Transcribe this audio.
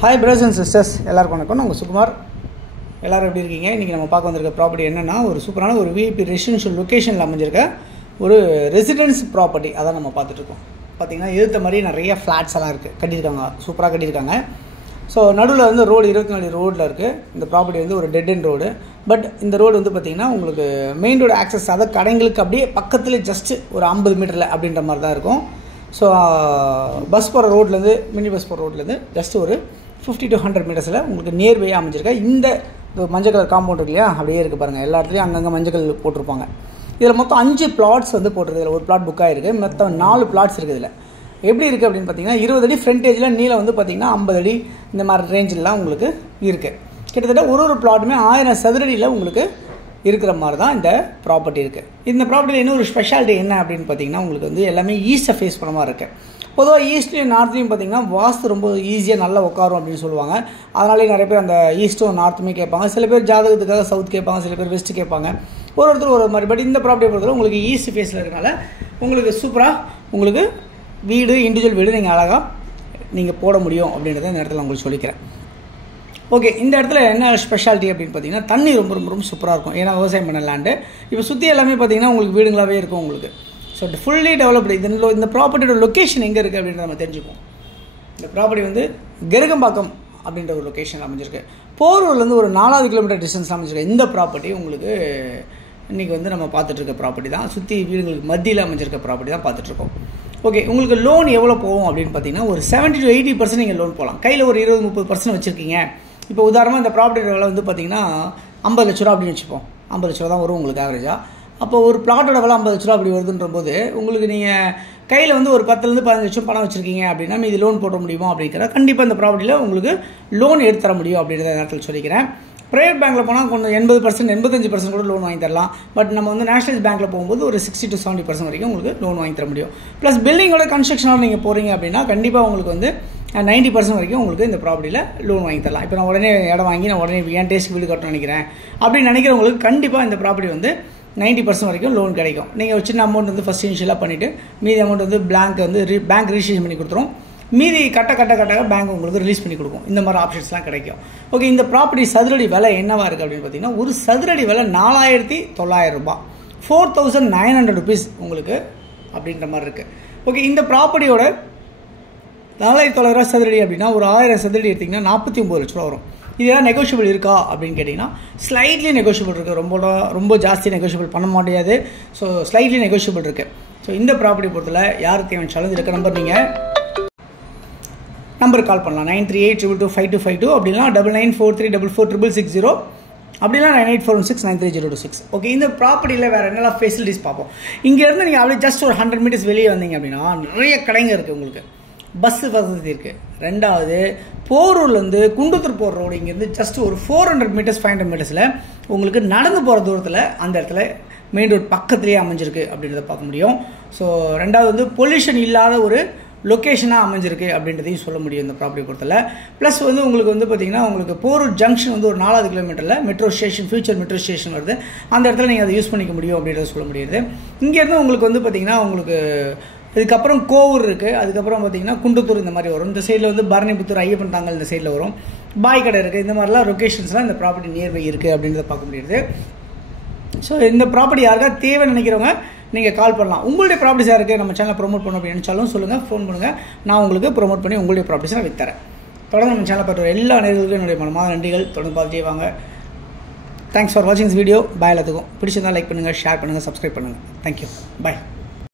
Hi brothers and sisters, எல்லாருக்கும் வணக்கம். நான் உங்கள் சுகுமார். எல்லோரும் எப்படி இருக்கீங்க? இன்றைக்கி நம்ம பார்க்க வந்திருக்க ப்ராப்பர்ட்டி என்னென்னா, ஒரு சூப்பரான ஒரு விஐபி ரெசிடென்ஷியல் லொக்கேஷனில் அமைஞ்சிருக்க ஒரு ரெசிடென்ஸ் ப்ராப்பர்ட்டி. அதான் நம்ம பார்த்துட்ருக்கோம். பார்த்திங்கன்னா எதிர்த்த மாதிரி நிறைய ஃப்ளாட்ஸ் எல்லாம் இருக்குது, கட்டியிருக்காங்க, சூப்பராக கட்டியிருக்காங்க. ஸோ நடுவில் வந்து ரோடு 24 ரோடில் இருக்குது. இந்த ப்ராப்பர்ட்டி வந்து ஒரு டெட் எண்ட் ரோடு. பட் இந்த ரோடு வந்து பார்த்திங்கன்னா உங்களுக்கு மெயின் ரோடு ஆக்சஸ், அதை கடைங்களுக்கு அப்படியே பக்கத்துலேயே ஜஸ்ட்டு ஒரு 50 மீட்டரில் அப்படின்ற மாதிரி தான் இருக்கும். ஸோ பஸ் போகிற ரோட்லேருந்து, மினி பஸ் போகிற ரோட்லேருந்து ஜஸ்ட் ஒரு 50 to 100 மீட்டர்ஸில் உங்களுக்கு நியர்பையாக அமைஞ்சிருக்க இந்த மஞ்சள் கலர் காம்பவுண்ட் இருக்கு இல்லையா, அப்படியே இருக்குது பாருங்கள். எல்லா இடத்துலையும் அங்கங்கே மஞ்சள் போட்டிருப்பாங்க. இதில் மொத்தம் 5 பிளாட்ஸ் வந்து போட்டிருக்கு. இதில் ஒரு பிளாட் புக் ஆகிருக்கு. மொத்தம் 4 பிளாட்ஸ் இருக்குது. இதில் எப்படி இருக்குது அப்படின்னு பார்த்தீங்கன்னா, 20 அடி ஃப்ரண்டேஜில், நீளம் வந்து பார்த்திங்கன்னா 50 அடி இந்த மாதிரி ரேஞ்சிலலாம் உங்களுக்கு இருக்குது. கிட்டத்தட்ட ஒரு பிளாட்டுமே 1000 சதுரடியில் உங்களுக்கு இருக்கிற மாதிரி தான் இந்த ப்ராப்பர்ட்டி இருக்குது. இந்த ப்ராப்பர்ட்டியில் இன்னும் ஒரு ஸ்பெஷாலிட்டி என்ன அப்படின்னு பார்த்தீங்கன்னா, உங்களுக்கு வந்து எல்லாமே ஈஸ்ட்டை ஃபேஸ் பண்ண மாதிரி இருக்குது. பொதுவாக ஈஸ்ட்லேயும் நார்த்லேயும் பார்த்திங்கன்னா வாஸ்து ரொம்ப ஈஸியாக நல்லா உட்காரும் அப்படின்னு சொல்லுவாங்க. அதனாலே நிறைய பேர் அந்த ஈஸ்ட்டும் நார்த்துமே கேட்பாங்க. சில பேர் ஜாதகத்துக்காக சவுத் கேட்பாங்க, சில பேர் வெஸ்ட்டு கேட்பாங்க. ஒருத்தர் ஒரு மாதிரி. பட் இந்த ப்ராப்பர்ட்டியை பொறுத்தவரை உங்களுக்கு ஈஸ்ட் ஃபேஸில் இருக்கனால உங்களுக்கு சூப்பராக உங்களுக்கு வீடு, இண்டிவிஜுவல் வீடு நீங்கள் அழகாக நீங்கள் போட முடியும் அப்படின்றத இந்த இடத்துல உங்களுக்கு சொல்லிக்கிறேன். ஓகே, இந்த இடத்துல என்ன ஸ்பெஷாலிட்டி அப்படின்னு பார்த்தீங்கன்னா, தண்ணி ரொம்ப ரொம்ப ரொம்ப சூப்பராக இருக்கும். ஏன்னா விவசாயம் பண்ண லேண்டு. இப்போ சுற்றி எல்லாமே பார்த்தீங்கன்னா உங்களுக்கு வீடுங்களாகவே இருக்கும் உங்களுக்கு. So fully developed. இந்த ப்ராப்பர்ட்டியோட லொக்கேஷன் எங்கே இருக்குது அப்படின்றத நம்ம தெரிஞ்சுப்போம். இந்த ப்ராப்பர்ட்டி வந்து கெருகம்பாக்கம் அப்படின்ற ஒரு லொக்கேஷன் அமைஞ்சிருக்கு. போரூர்லேருந்து ஒரு 4 கிலோமீட்டர் டிஸ்டன்ஸ் அமைஞ்சிருக்கு. இந்த ப்ராப்பர்ட்டி உங்களுக்கு இன்றைக்கி வந்து நம்ம பார்த்துட்ருக்க ப்ராப்பர்ட்டி தான். சுற்றி வீடுங்களுக்கு மத்தியில் அமைஞ்சிருக்க ப்ராப்பர்ட்டி தான் பார்த்துட்ருக்கோம். ஓகே, உங்களுக்கு லோன் எவ்வளோ போகும் அப்படின்னு பார்த்தீங்கன்னா, ஒரு 70 to 80% நீங்கள் லோன் போகலாம். கையில் ஒரு 20-30% வச்சுருக்கீங்க. இப்போ உதாரணமாக இந்த ப்ராப்பர்ட்டி விலை வந்து பார்த்தீங்கன்னா 50 லட்ச ரூபா அப்படின்னு வச்சுப்போம். 50 லட்ச ரூபா தான் வரும் உங்களுக்கு ஆவரேஜாக. அப்போ ஒரு பிளாட்டோட விலை 50 லட்ச ரூபா அப்படி வருதுன்ற போது, உங்களுக்கு நீங்கள் கையில் வந்து ஒரு 10 to 15 லட்சம் பணம் வச்சுருக்கீங்க அப்படின்னா இது லோன் போட முடியுமா அப்படிங்கிற கண்டிப்பாக இந்த ப்ராப்பர்ட்டியில் உங்களுக்கு லோன் எடுத்து தர முடியும் அப்படின்றத நேரத்தில் சொல்லிக்கிறேன். ப்ரைவேட் பேங்க்கில் போனால் கொஞ்சம் 80%, 85% கூட லோன் வாங்கி தரலாம். பட் நம்ம வந்து நேஷனலைஸ் பேங்க்கில் போகும்போது ஒரு 60 to 70% வரைக்கும் உங்களுக்கு லோன் வாங்கி தர முடியும். ப்ளஸ் பில்டிங்கோட கன்ஸ்ட்ரக்ஷனோட நீங்கள் போகிறீங்க அப்படின்னா கண்டிப்பாக உங்களுக்கு வந்து 90% வரைக்கும் உங்களுக்கு இந்த ப்ராப்பர்ட்டியில் லோன் வாங்கி தரலாம். இப்போ நான் உடனே இடம் வாங்கி நான் உடனே என் டேஸ்க்கு வீடு கட்டணும்னு நினைக்கிறேன் அப்படின்னு நினைக்கிறவங்களுக்கு கண்டிப்பாக இந்த ப்ராப்பர்ட்டி வந்து 90% வரைக்கும் லோன் கிடைக்கும். நீங்கள் சின்ன அமௌண்ட் வந்து ஃபஸ்ட் இனிஷியலாக பண்ணிவிட்டு மீதி அமௌண்ட் வந்து பேங்க் ரிஜிஸ்ட்ரேஷன் பண்ணி கொடுத்துரும். மீதி கட்ட பேங்க் உங்களுக்கு ரிலீஸ் பண்ணி கொடுக்கும். இந்த மாதிரி ஆப்ஷன்ஸ்லாம் கிடைக்கும். ஓகே, இந்த ப்ராப்பர்ட்டி சதுரடி விலை என்னவா இருக்குது அப்படின்னு பார்த்தீங்கன்னா, ஒரு சதுரடி விலை 4900 ரூபாய், 4900 rupees உங்களுக்கு அப்படின்ற மாதிரி இருக்குது. ஓகே, இந்த ப்ராப்பர்ட்டியோட 4900 சதுரடி அப்படின்னா ஒரு 1000 சதுரடி எடுத்திங்கன்னா 49 லட்ச ரூபா வரும். இது ஏதாவது நெகோஷியபிள் இருக்கா அப்படின்னு கேட்டிங்கன்னா, ஸ்லைட்லி நெகோஷியபிள் இருக்குது. ரொம்ப ஜாஸ்தி நெகோஷியபிள் பண்ண முடியாது. ஸோ ஸ்லைட்லி நெகோஷியபிள் இருக்குது. ஸோ இந்த ப்ராப்பர்ட்டி பொறுத்தல யாருக்கு தேவைச்சாலும் இருக்க நம்பர் நீங்கள் நம்பருக்கு கால் பண்ணலாம். 9382225252 அப்படின்னா 9943446660 அப்படின்னா 9841693026. ஓகே, இந்த ப்ராப்பர்ட்டியில் வேறு என்னெல்லாம் ஃபெசிலிட்டிஸ் பார்ப்போம். இங்கேருந்து நீங்கள் அப்படியே ஜஸ்ட் ஒரு 100 மீட்டர்ஸ் வெளியே வந்தீங்க அப்படின்னா நிறைய கடைங்க இருக்குது. உங்களுக்கு பஸ்ஸு வசதி இருக்குது. ரெண்டாவது, போரூர்லேருந்து குண்டத்தூர் போகிற ரோடு இங்கேருந்து ஜஸ்ட் ஒரு 400 மீட்டர்ஸ் 500 மீட்டர்ஸில் உங்களுக்கு நடந்து போகிற தூரத்தில் அந்த இடத்துல மெயின் ரோடு பக்கத்துலேயே அமைஞ்சிருக்கு அப்படின்றத பார்க்க முடியும். ஸோ ரெண்டாவது வந்து பொல்யூஷன் இல்லாத ஒரு லொக்கேஷனாக அமைஞ்சிருக்கு அப்படின்றதையும் சொல்ல முடியும் இந்த ப்ராப்பர்ட்டி பொறுத்தல. ப்ளஸ் வந்து உங்களுக்கு வந்து பார்த்திங்கன்னா, உங்களுக்கு போரூர் ஜங்ஷன் வந்து ஒரு 4 கிலோமீட்டரில் metro station, future metro station வருது. அந்த இடத்துல நீங்கள் அதை யூஸ் பண்ணிக்க முடியும் அப்படின்றத சொல்ல முடியுது. இங்கேருந்து உங்களுக்கு வந்து பார்த்திங்கன்னா, உங்களுக்கு இதுக்கப்புறம் கோவூர் இருக்குது. அதுக்கப்புறம் பார்த்திங்கன்னா குண்டத்தூர் இந்த மாதிரி வரும். இந்த சைடில் வந்து பரணிபுத்தூர், ஐயப்பன் தாங்கல் இந்த சைடில் வரும். பாய் கடை இருக்குது. இந்த மாதிரிலாம் லொக்கேஷன்ஸ்லாம் இந்த ப்ராப்பர்ட்டி நியர்பை இருக்குது அப்படின்றத பார்க்க முடியுது. ஸோ இந்த ப்ராப்பர்ட்டி யாருக்கா தேவை நினைக்கிறவங்க நீங்கள் கால் பண்ணலாம். உங்களுடைய ப்ராப்பர்ட்டிஸ் யாருக்கு நம்ம சேனலை ப்ரொமோட் பண்ண அப்படின்னு நினச்சாலும் சொல்லுங்கள், ஃபோன் பண்ணுங்கள். நான் உங்களுக்கு ப்ரொமோட் பண்ணி உங்களுடைய ப்ராப்பர்ட்டிஸை நான் வித்தரேன். தொடர்ந்து நம்ம சேனலை பார்த்து எல்லா நேர்களுக்கும் என்னுடைய மனமார்ந்த நன்றிகள். தொடர்ந்து பார்த்துட்டே வாங்க. தேங்க்ஸ் ஃபார் வாட்சிங் திஸ் வீடியோ. பாய். எல்லாத்துக்கும் பிடிச்சிருந்தால் லைக் பண்ணுங்கள், ஷேர் பண்ணுங்கள், சப்ஸ்கிரைப் பண்ணுங்கள். தேங்க்யூ. பாய்.